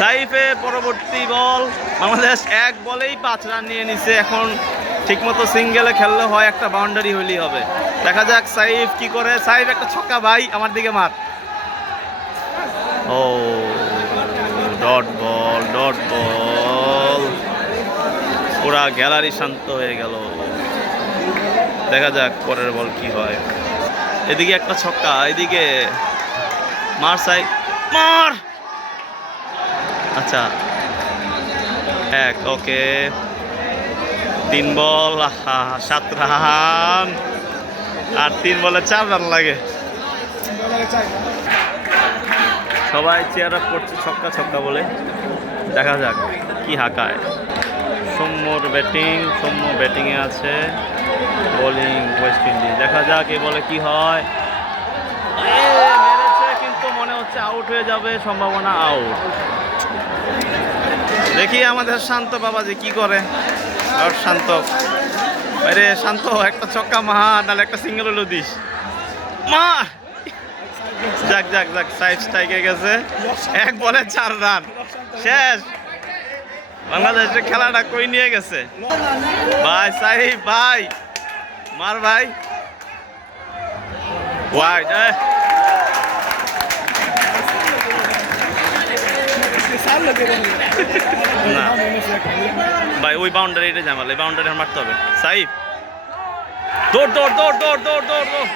সাইফের পরবর্তী বল, বাংলাদেশ 1 বলেই 5 রান নিয়ে নিছে। এখন ঠিকমতো সিঙ্গেলে খেললে হয়, একটা বাউন্ডারি হইলেই হবে। দেখা যাক সাইফ কি করে। সাইফ একটা ছক্কা ভাই, আমার দিকে মার। O dot ball, dot ball, পুরা গ্যালারি শান্ত হয়ে গেল। দেখা যাক পরের বল কি হয়। এদিকে একটা ছক্কা, এদিকে মার সাইফ, মার। আচ্ছা 1, ওকে 3 বল, 7 রান, আর 3 বলে 4 রান লাগে। সবাই চেয়ার আপ করছে ছক্কা ছক্কা বলে। দেখা যাক কি হাঁকায়। সৌম্যর ব্যাটিং, সৌম্য ব্যাটিংয়ে আছে, বোলিং ওয়েস্ট ইন্ডিজ। দেখা যাক এ বলে কি হয়। মেরেছে কিন্তু মনে হচ্ছে আউট হয়ে যাবে, সম্ভাবনা আউট। দেখি আমাদের শান্ত বাবাজি কি করে। শান্ত আরে শান্ত, একটা ছক্কা মার, নাহলে একটা সিঙ্গেল হলো দিস, মা। যাক যাক যাক, সাইড স্ট্রাইকে গেছে। 1 বলে 4 রান, শেষ। বাংলাদেশের খেলাটা কই নিয়ে গেছে ভাই। সাইফ ভাই, মার ভাই। ওয়াইড না ভাই, ওই বাউন্ডারিটা ঝামেলা, এই বাউন্ডারি মারতে হবে। সাইফ দৌড় দৌড় দৌড় দৌড় দৌড় দৌড় দৌড়।